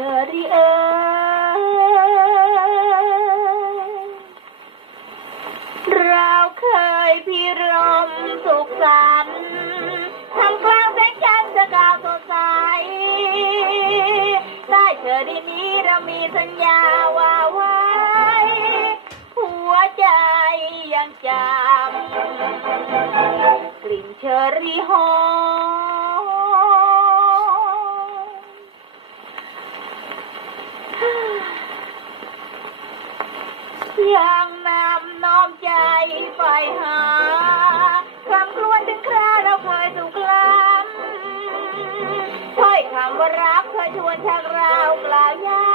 เชอรี่เราเคยพิรมสุขสันต์ทำกลางแสงจันทร์สกาวสดใสใต้เชอรี่นี้เรามีสัญญาว่าไว้ หัวใจยังจำกลิ่นเชอรี่หอม น้อมใจไปหาคำครวญถึงคราเราเคยสุขล้ำถ้อยคำว่ารักเคยชวนชักเรากล่าวยา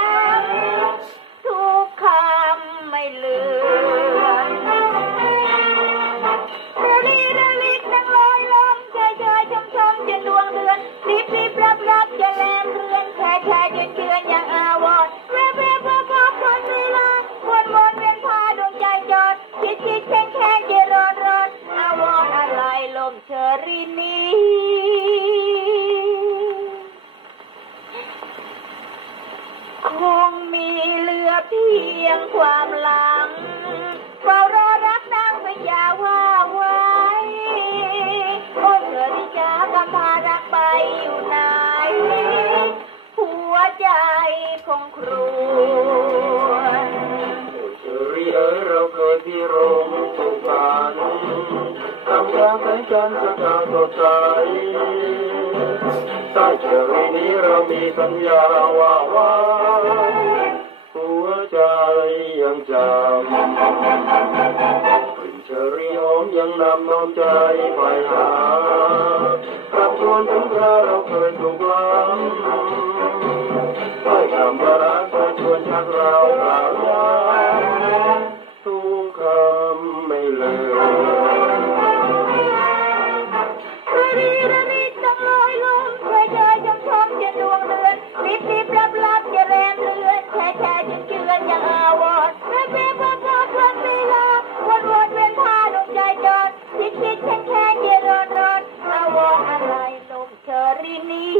เชอรีนี้คงมีเหลือเพียงความหลังเฝ้ารอรักนางสัญาว่าไว้โอ้เธอที่จะกำพารักไปอยู่ไหน หัวใจคงครวญเชอรี่เอ๋ย ทำกางแสงจันทร์สกาวสดใสใต้เชอรีนี้เรามีสัญญาว่าไว้หัวใจยังจำกลิ่นเชอรี่หอมยังนำน้อมใจไปหาครับชวนถึงคราเราเคยถูกล้ำให้คำว่ารักเธอชวนชักเรา เ